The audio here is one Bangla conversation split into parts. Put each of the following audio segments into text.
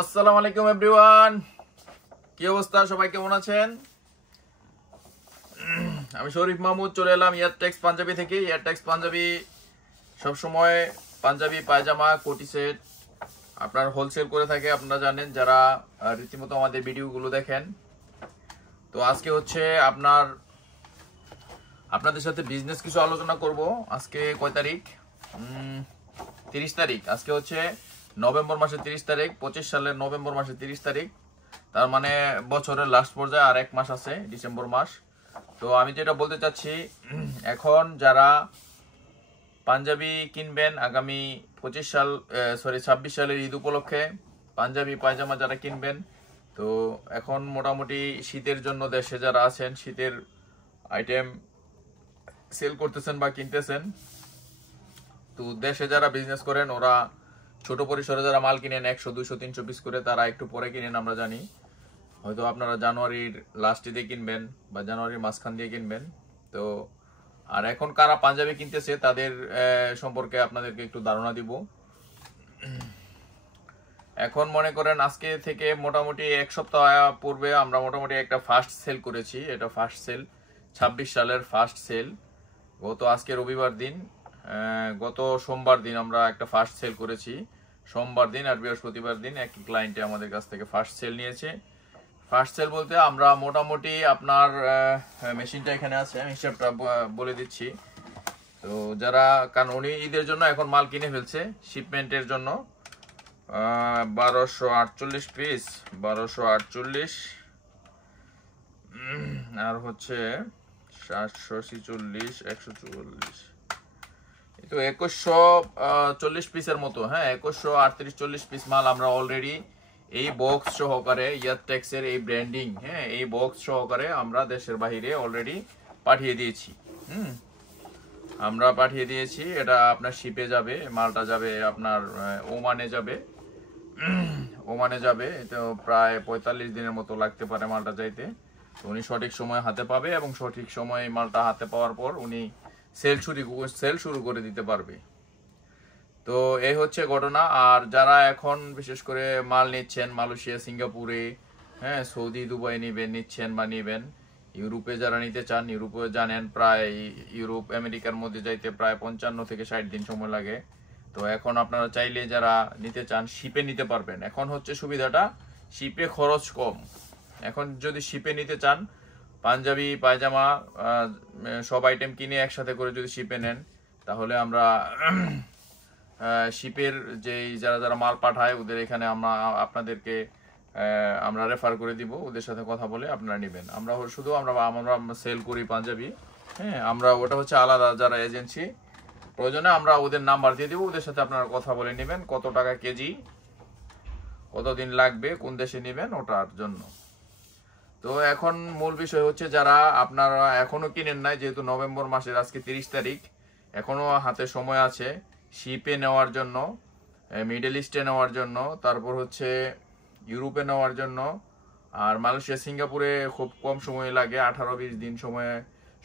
আসসালামু আলাইকুম এভরিওয়ান, কি অবস্থা? সবাই কেমন আছেন? আমি শরীফ মাহমুদ চলে এলাম ইয়ারটেক্স পাঞ্জাবি থেকে। ইয়ারটেক্স পাঞ্জাবি সবসময় পাঞ্জাবি, পায়জামা, কোটি সেট আপনার হোলসেল করে থাকে। আপনারা জানেন যারা রীতিমতো আমাদের ভিডিওগুলো দেখেন। তো আজকে হচ্ছে আপনাদের সাথে বিজনেস কিছু আলোচনা করব। আজকে কয় তারিখ? 30 তারিখ। আজকে হচ্ছে নভেম্বর মাসের 30 তারিখ, 25 সালের নভেম্বর মাসের 30 তারিখ। তার মানে বছরের লাস্ট পর্যায়ে আর 1 মাস আছে, ডিসেম্বর মাস। তো আমি যেটা বলতে চাচ্ছি, এখন যারা পাঞ্জাবি কিনবেন আগামী 26 সালের ঈদ উপলক্ষে, পাঞ্জাবি পায়জামা যারা কিনবেন, তো এখন মোটামুটি শীতের জন্য দেশে যারা আছেন শীতের আইটেম সেল করতেছেন বা কিনতেছেন। তো দেশে যারা বিজনেস করেন ওরা ছোট পরিসরে যারা মাল কিনেন 100, 200, 300 পিস করে, তারা একটু পরে কিনেন। আমরা জানি হয়তো আপনারা জানুয়ারির লাস্টে দিয়ে কিনবেন বা জানুয়ারির মাঝখান দিয়ে কিনবেন। তো আর এখন কারা পাঞ্জাবি কিনতেছে তাদের সম্পর্কে আপনাদেরকে একটু ধারণা দিব। এখন মনে করেন আজকে থেকে মোটামুটি 1 সপ্তাহ পূর্বে আমরা মোটামুটি একটা ফার্স্ট সেল করেছি। এটা ফার্স্ট সেল, 26 সালের ফার্স্ট সেল। আজকে রবিবার দিন, গত সোমবার দিন আমরা একটা ফার্স্ট সেল করেছি। সোমবার দিন আর বৃহস্পতিবার দিন একই ক্লায়েন্টে আমাদের কাছ থেকে ফার্স্ট সেল নিয়েছে। ফার্স্ট সেল বলতে আমরা মোটামুটি আপনার মেশিনটা এখানে আছে, আমি হিসাবটা বলে দিচ্ছি। তো যারা, কারণ উনি ঈদের জন্য এখন মাল কিনে ফেলছে শিপমেন্টের জন্য। 1248 পিস, 1248 আর হচ্ছে 746, 144, তো 2140 পিসের মতো। হ্যাঁ, 2138-40 পিস মাল আমরা অলরেডি এই বক্স সহকারে, ইয়ারটেক্সের এই ব্র্যান্ডিং, হ্যাঁ, এই বক্স সহকারে আমরা দেশের বাহিরে অলরেডি পাঠিয়ে দিয়েছি। আমরা পাঠিয়ে দিয়েছি। এটা আপনার শিপে যাবে, মালটা যাবে আপনার ওমানে যাবে। ওমানে যাবে, তো প্রায় 45 দিনের মতো লাগতে পারে মালটা যাইতে। তো উনি সঠিক সময় হাতে পাবে এবং সঠিক সময় মালটা হাতে পাওয়ার পর উনি সেল শুরু করে দিতে পারবে। তো এই হচ্ছে ঘটনা। আর যারা এখন বিশেষ করে মাল নিচ্ছেন মালয়েশিয়া, সিঙ্গাপুরে, হ্যাঁ, সৌদি, দুবাই নিচ্ছেন বা নিবেন, ইউরোপে যারা নিতে চান, ইউরোপে জানেন প্রায় ইউরোপ আমেরিকার মধ্যে যাইতে প্রায় 55 থেকে 60 দিন সময় লাগে। তো এখন আপনারা চাইলে যারা নিতে চান শিপে নিতে পারবেন। এখন হচ্ছে সুবিধাটা, শিপে খরচ কম। এখন যদি শিপে নিতে চান, পাঞ্জাবি পায়জামা সব আইটেম কিনে একসাথে করে যদি শিপে নেন, তাহলে আমরা শিপের যেই যারা মাল পাঠায় ওদের এখানে আপনাদেরকে আমরা রেফার করে দিব। ওদের সাথে কথা বলে আপনারা নেবেন। আমরা সেল করি পাঞ্জাবি, হ্যাঁ, আমরা ওটা হচ্ছে আলাদা যারা এজেন্সি, প্রয়োজনে আমরা ওদের নাম্বার দিয়ে দিব। ওদের সাথে আপনারা কথা বলে নেবেন কত টাকা কেজি, কতদিন লাগবে, কোন দেশে নেবেন ওটার জন্য। তো এখন মূল বিষয় হচ্ছে যারা আপনারা এখনো কিনেন নাই, যেহেতু নভেম্বর মাসের আজকে 30 তারিখ, এখনো হাতে সময় আছে শিপে নেওয়ার জন্য, মিডল ইস্টে নেওয়ার জন্য, তারপর হচ্ছে ইউরোপে নেওয়ার জন্য। আর মালয়েশিয়া, সিঙ্গাপুরে খুব কম সময় লাগে, 18-20 দিন সময়,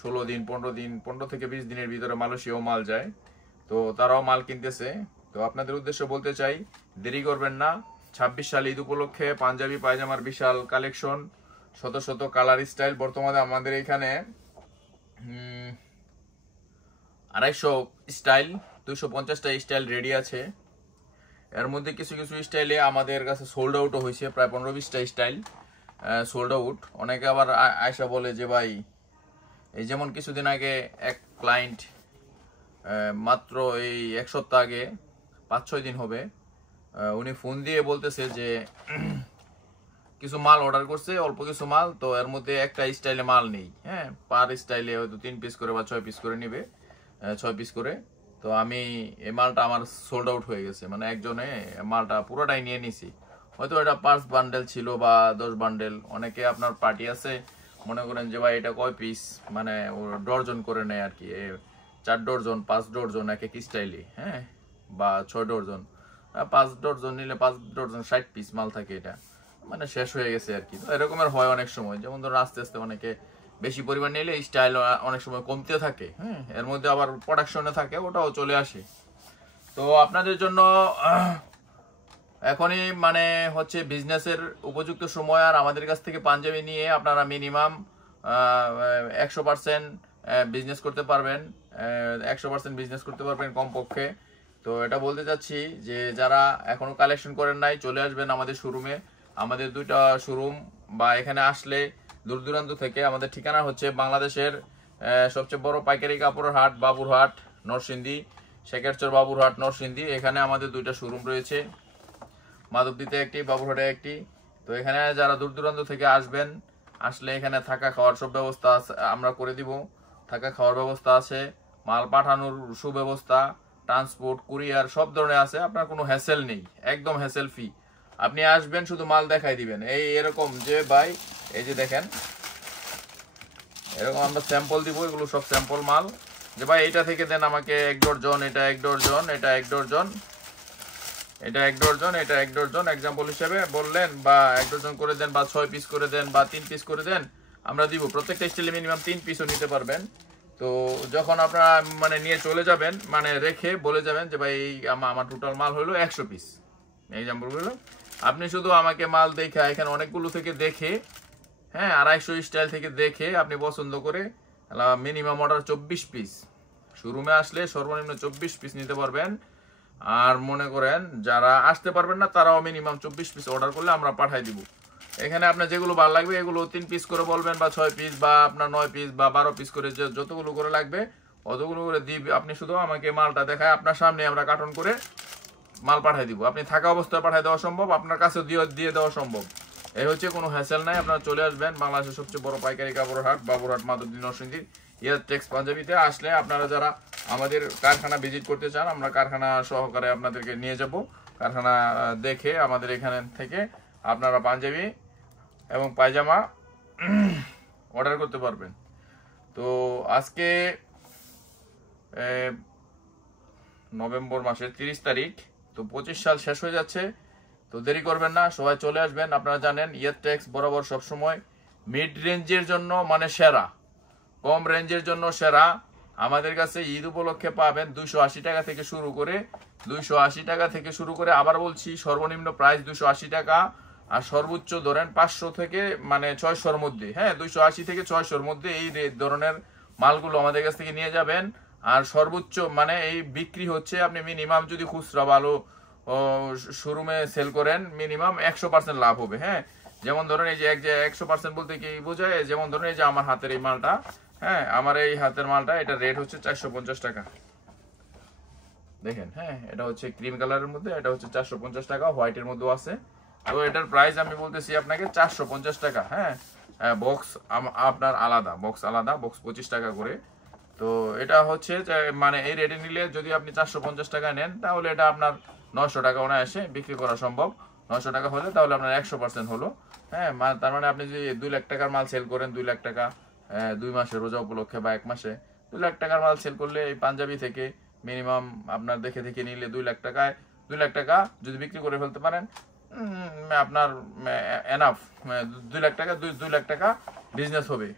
16 দিন, 15 থেকে 20 দিনের ভিতরে মালয়েশিয়াও মাল যায়। তো তারাও মাল কিনতেছে। তো আপনাদের উদ্দেশ্য বলতে চাই, দেরি করবেন না। 26 সাল ঈদ উপলক্ষে পাঞ্জাবি পায়জামার বিশাল কালেকশন, শত শত কালার স্টাইল। বর্তমানে আমাদের এখানে 250 স্টাইল, 250টা স্টাইল রেডি আছে। এর মধ্যে কিছু কিছু স্টাইলে আমাদের কাছে সোল্ড আউটও হয়েছে, প্রায় 15-20টা স্টাইল সোল্ড আউট। অনেকে আবার আয়সা বলে যে ভাই, এই যেমন কিছুদিন আগে এক ক্লায়েন্ট মাত্র এই 1 সপ্তাহ আগে, 5-6 দিন হবে, উনি ফোন দিয়ে বলতেছে যে কিছু মাল অর্ডার করছে, অল্প কিছু মাল, তো এর মধ্যে একটা স্টাইলে মাল নেই। হ্যাঁ, পার স্টাইলে হয়তো 3 পিস করে বা 6 পিস করে নিবে, 6 পিস করে। তো আমি এই মালটা আমার সোল্ড আউট হয়ে গেছে, মানে একজনে মালটা পুরোটাই নিয়ে নিছি। হয়তো এটা 5 বান্ডেল ছিল বা 10 বান্ডেল। অনেকে আপনার পার্টি আছে, মনে করেন যে ভাই এটা কয় পিস, মানে ও ডর্জন করে নেয় আর কি, 4 ডর্জন 5 ডর্জন এক এক স্টাইলে, হ্যাঁ, বা 6 ডর্জন। 5 ডর্জন নিলে 5 ডর্জন 60 পিস মাল থাকে, এটা মানে শেষ হয়ে গেছে আর কি। তো এরকমের হয় অনেক সময়, যেমন ধরুন আস্তে আস্তে অনেকে বেশি পরিমাণ নিলে স্টাইল অনেক সময় কমতে থাকে, হ্যাঁ, এর মধ্যে আবার প্রোডাকশনে থাকে, ওটাও চলে আসে। তো আপনাদের জন্য এখনই মানে হচ্ছে বিজনেসের উপযুক্ত সময়। আর আমাদের কাছ থেকে পাঞ্জাবি নিয়ে আপনারা মিনিমাম 100% বিজনেস করতে পারবেন, 100% বিজনেস করতে পারবেন কমপক্ষে। তো এটা বলতে চাচ্ছি যে যারা এখনো কালেকশন করেন নাই, চলে আসবেন আমাদের শোরুমে। আমাদের 2টা শোরুম, বা এখানে আসলে দূর দূরান্ত থেকে। আমাদের ঠিকানা হচ্ছে বাংলাদেশের সবচেয়ে বড় পাইকারি কাপড়ের হাট বাবুরহাট নরসিংদী, শেখেরচর বাবুরহাট নরসিংদী। এখানে আমাদের 2টা শোরুম রয়েছে, মাধবদীতে একটি, বাবুরহাটে একটি। তো এখানে যারা দূর দূরান্ত থেকে আসবেন, আসলে এখানে থাকা খাওয়ার সব ব্যবস্থা আছে, আমরা করে দিব। থাকা খাওয়ার ব্যবস্থা আছে, মাল পাঠানোর সুব্যবস্থা, ট্রান্সপোর্ট, কুরিয়ার সব ধরনের আছে। আপনার কোনো হ্যাসেল নেই, একদম হ্যাসেল ফ্রি। আপনি আসবেন, শুধু মাল দেখাই দিবেন। এরকম যে ভাই, এই যে দেখেন, এরকম আমরা স্যাম্পল দিব। এগুলো সব স্যাম্পল মাল। যে ভাই এটা থেকে দেন আমাকে 1 ডজন, এটা 1 ডজন, এটা 1 ডজন, এটা 1 ডজন, এটা 1 ডজন, এক্সাম্পল হিসেবে বললেন। বা 1 ডজন করে দেন, বা 6 পিস করে দেন, বা 3 পিস করে দেন, আমরা দিব। প্রত্যেকটা স্টাইলে মিনিমাম 3 পিসও নিতে পারবেন। তো যখন আপনারা মানে নিয়ে চলে যাবেন, মানে রেখে বলে যাবেন যে ভাই আমার টোটাল মাল হলো 100 পিস, এক্সাম্পল হলো। আপনি শুধু আমাকে মাল দেখে, এখানে অনেকগুলো থেকে দেখে, হ্যাঁ 250 স্টাইল থেকে দেখে আপনি পছন্দ করে মিনিমাম অর্ডার 24 পিস। শোরুমে আসলে সর্বনিম্ন 24 পিস নিতে পারবেন। আর মনে করেন যারা আসতে পারবেন না, তারাও মিনিমাম 24 পিস অর্ডার করলে আমরা পাঠাই দিব। এখানে আপনার যেগুলো ভালো লাগবে এগুলো 3 পিস করে বলবেন, বা 6 পিস, বা আপনার 9 পিস, বা 12 পিস করে, যতগুলো করে লাগবে অতগুলো করে দিবে। আপনি শুধু আমাকে মালটা দেখায়, আপনার সামনে আমরা কার্টন করে মাল পাঠিয়ে দিব। আপনি থাকা অবস্থায় পাঠিয়ে দেওয়া সম্ভব, আপনার কাছে দিয়ে দেওয়া সম্ভব। এই হচ্ছে, কোনো হ্যাসেল নাই। আপনারা চলে আসবেন বাংলাদেশের সবচেয়ে বড় পাইকারি কাপড়ের হাট বাবুরহাট মাধবদী নরসিংদী ইয়ারটেক্স পাঞ্জাবিতে। আসলে আপনারা যারা আমাদের কারখানা ভিজিট করতে চান, আমরা কারখানা সহকারে আপনাদেরকে নিয়ে যাব। কারখানা দেখে আমাদের এখানে থেকে আপনারা পাঞ্জাবি এবং পায়জামা অর্ডার করতে পারবেন। তো আজকে নভেম্বর মাসের 30 তারিখ, তো 25 সাল শেষ হয়ে যাচ্ছে। তো দেরি করবেন না, সবাই চলে আসবেন। আপনারা জানেন ইয়ারটেক্স বরাবর সবসময় মিড রেঞ্জের জন্য মানে সেরা, কম রেঞ্জের জন্য সেরা। আমাদের কাছে ঈদ উপলক্ষে পাবেন 280 টাকা থেকে শুরু করে, 280 টাকা থেকে শুরু করে, আবার বলছি সর্বনিম্ন প্রাইস 280 টাকা, আর সর্বোচ্চ ধরেন 500 থেকে মানে 600-র মধ্যে, হ্যাঁ 280 থেকে 600-র মধ্যে এই ধরনের মালগুলো আমাদের কাছ থেকে নিয়ে যাবেন। আর সর্বোচ্চ মানে এই বিক্রি হচ্ছে, আপনি মিনিমাম যদি খুচরা ভালো শোরুমে সেল করেন, মিনিমাম 100% লাভ হবে। হ্যাঁ, যেমন ধরেন এই যে 100% বলতে কি বোঝায়, যেমন ধরেন এই যে আমার হাতের এই মালটা, হ্যাঁ আমার এই হাতের মালটা, এটা রেট হচ্ছে 450 টাকা। দেখেন, হ্যাঁ এটা হচ্ছে ক্রিম কালারের মধ্যে, এটা হচ্ছে 450 টাকা, হোয়াইটের মধ্যেও আছে। তো এটার প্রাইস আমি বলতেছি আপনাকে 450 টাকা। হ্যাঁ, বক্স আপনার আলাদা, বক্স আলাদা, বক্স 25 টাকা করে। তো এটা হচ্ছে মানে এই রেটে নিলে যদি আপনি 450 টাকা নেন, তাহলে এটা আপনার 900 টাকা অনায়াসে বিক্রি করা সম্ভব। 900 টাকা হলে তাহলে আপনার 100% হলো। হ্যাঁ, তার মানে আপনি যদি 2 লাখ টাকার মাল সেল করেন, 2 লাখ টাকা 2 মাসে রোজা উপলক্ষে বা 1 মাসে 2 লাখ টাকার মাল সেল করলে এই পাঞ্জাবি থেকে মিনিমাম আপনার দেখে দেখে নিলে 2 লাখ টাকায় 2 লাখ টাকা যদি বিক্রি করে ফেলতে পারেন, আপনার এনাফ 2 লাখ টাকা 2 লাখ টাকা বিজনেস হবে।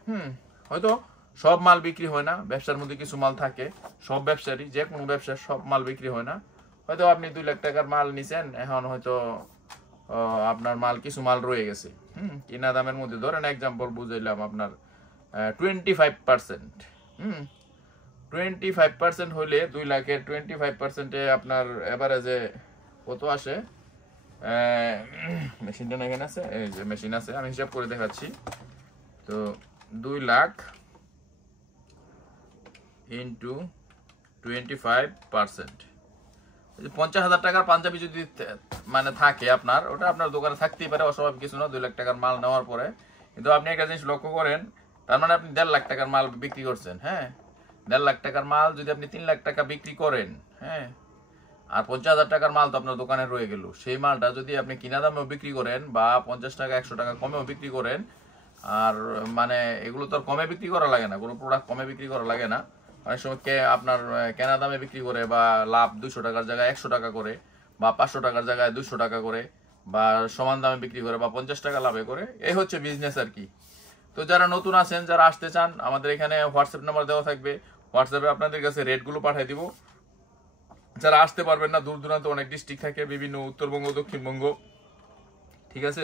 হয়তো সব মাল বিক্রি হয় না, ব্যবসার মধ্যে কিছু মাল থাকে। সব ব্যবসারই, যে কোনো ব্যবসার সব মাল বিক্রি হয় না। হয়তো আপনি 2 লাখ টাকার মাল নিছেন, এখন হয়তো আপনার মাল কিছু মাল রয়ে গেছে। কিনা দামের মধ্যে ধরেন এক্সাম্পল বুঝাইলাম আপনার 25%। 25% হলে 2 লাখের 25%-এ আপনার এভারেজে কত আসে? মেশিনটা এখানে আছে, এই যে মেশিন আছে, আমি হিসাব করে দেখাচ্ছি। তো 2 লাখ ইন্টু 25%, 50,000 টাকার পাঞ্জাবি যদি মানে থাকে আপনার, ওটা আপনার দোকানে থাকতেই পারে, অস্বাভাবিক কিছু না 2 লাখ টাকার মাল নেওয়ার পরে। কিন্তু আপনি একটা জিনিস লক্ষ্য করেন, তার মানে আপনি 1.5 লাখ টাকার মাল বিক্রি করছেন। হ্যাঁ, 1.5 লাখ টাকার মাল যদি আপনি 3 লাখ টাকা বিক্রি করেন, হ্যাঁ, আর 50,000 টাকার মাল তো আপনার দোকানে রয়ে গেল। সেই মালটা যদি আপনি কিনা দামেও বিক্রি করেন, বা 50 টাকা 100 টাকা কমেও বিক্রি করেন, আর মানে এগুলো তো আর কমে বিক্রি করা লাগে না, কোনো প্রোডাক্ট কমে বিক্রি করা লাগে না। অনেক সময় আপনার কেনা দামে বিক্রি করে, বা লাভ 200 টাকার জায়গায় 100 টাকা করে, বা 500 টাকার জায়গায় 200 টাকা করে, বা সমান দামে বিক্রি করে, বা 50 টাকা লাভে করে। এই হচ্ছে বিজনেস আর কি। তো যারা নতুন আছেন, যারা আসতে চান, আমাদের এখানে হোয়াটসঅ্যাপ নাম্বার দেওয়া থাকবে। হোয়াটসঅ্যাপে আপনাদের কাছে রেটগুলো পাঠিয়ে দিব। যারা আসতে পারবেন না, দূর দূরান্ত অনেক ডিস্ট্রিক্ট থাকে, বিভিন্ন উত্তরবঙ্গ, দক্ষিণবঙ্গ, ঠিক আছে,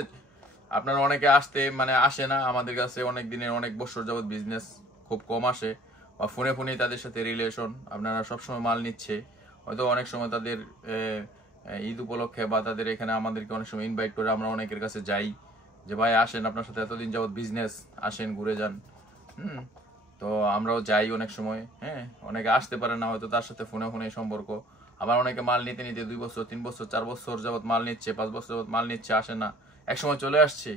আপনারা অনেকে আসতে মানে আসে না আমাদের কাছে, অনেক দিনের অনেক বছর যাবত বিজনেস, খুব কম আসে, বা ফোনে ফোনেই তাদের সাথে রিলেশন, আপনারা সবসময় মাল নিচ্ছে, হয়তো অনেক সময় তাদের ঈদ উপলক্ষে বা তাদের এখানে আমাদেরকে অনেক সময় ইনভাইট করে আমরা অনেকের কাছে যাই যে ভাই আসেন, আপনার সাথে এতদিন যাবত বিজনেস, আসেন ঘুরে যান। তো আমরাও যাই অনেক সময়, হ্যাঁ, অনেকে আসতে পারে না হয়তো, তার সাথে ফোনে ফোনে সম্পর্ক, আবার অনেকে মাল নিতে নিতে 2 বছর 3 বছর 4 বছর যাবত মাল নিচ্ছে, 5 বছর যাবত মাল নিচ্ছে, আসে না, একসময় চলে আসছে,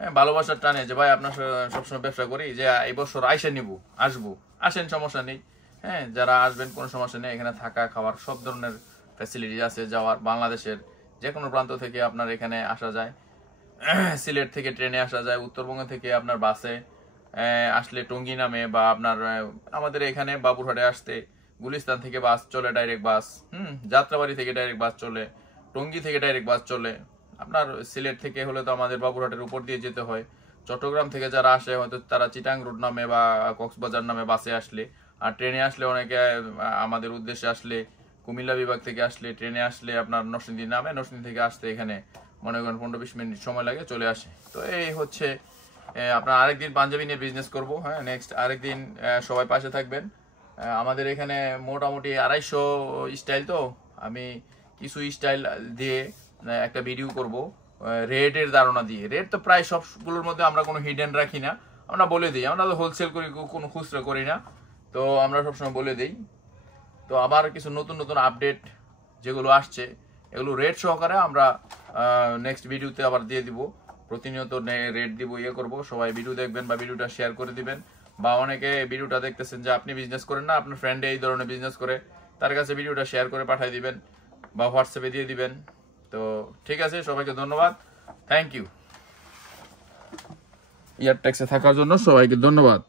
হ্যাঁ, ভালোবাসার টানে যে ভাই আপনার সবসময় ব্যবসা করি, যে এই বছর আইসা নিব, আসবো, আসেন, সমস্যা নেই, হ্যাঁ, যারা আসবেন কোনো সমস্যা নেই, এখানে থাকা খাওয়ার সব ধরনের ফ্যাসিলিটি আছে, যাওয়ার বাংলাদেশের যে কোনো প্রান্ত থেকে আপনার এখানে আসা যায়, সিলেট থেকে ট্রেনে আসা যায়, উত্তরবঙ্গ থেকে আপনার বাসে আসলে টঙ্গী নামে, বা আপনার আমাদের এখানে বাবুরহাটে আসতে গুলিস্তান থেকে বাস চলে, ডাইরেক্ট বাস, যাত্রাবাড়ি থেকে ডাইরেক্ট বাস চলে, টঙ্গী থেকে ডাইরেক্ট বাস চলে, আপনার সিলেট থেকে হলে তো আমাদের বাবুরহাটের উপর দিয়ে যেতে হয়, চট্টগ্রাম থেকে যারা আসে হয়তো তারা চিটাং রোড নামে বা কক্সবাজার নামে বাসে আসলে, আর ট্রেনে আসলে অনেকে আমাদের উদ্দেশ্যে আসলে, কুমিল্লা বিভাগ থেকে আসলে ট্রেনে আসলে আপনার নরসিংদী নামে, নরসিংদী থেকে আসতে এখানে মনে করেন 15-20 মিনিট সময় লাগে, চলে আসে। তো এই হচ্ছে, আপনার আরেকদিন পাঞ্জাবি নিয়ে বিজনেস করব, হ্যাঁ, নেক্সট আরেকদিন, সবাই পাশে থাকবেন। আমাদের এখানে মোটামুটি 250 স্টাইল, তো আমি কিছু স্টাইল দিয়ে একটা ভিডিও করব, রেটের ধারণা দিয়ে। রেট তো প্রায় সবগুলোর মধ্যে আমরা কোনো হিডেন রাখি না, আমরা বলে দিই, আমরা তো হোলসেল করি, কোনো খুচরা করি না, তো আমরা সবসময় বলে দিই। তো আবার কিছু নতুন নতুন আপডেট যেগুলো আসছে, এগুলো রেট সহকারে আমরা নেক্সট ভিডিওতে আবার দিয়ে দিব, প্রতিনিয়ত রেট দিব, ইয়ে করবো, সবাই ভিডিও দেখবেন বা ভিডিওটা শেয়ার করে দিবেন, বা অনেকে ভিডিওটা দেখতেছেন যে আপনি বিজনেস করেন না, আপনার ফ্রেন্ডে এই ধরনের বিজনেস করে, তার কাছে ভিডিওটা শেয়ার করে পাঠিয়ে দিবেন বা হোয়াটসঅ্যাপে দিয়ে দিবেন। তো ঠিক আছে, সবাইকে ধন্যবাদ, থ্যাংক ইউ, ইয়ারটেক্সে থাকার জন্য সবাইকে ধন্যবাদ।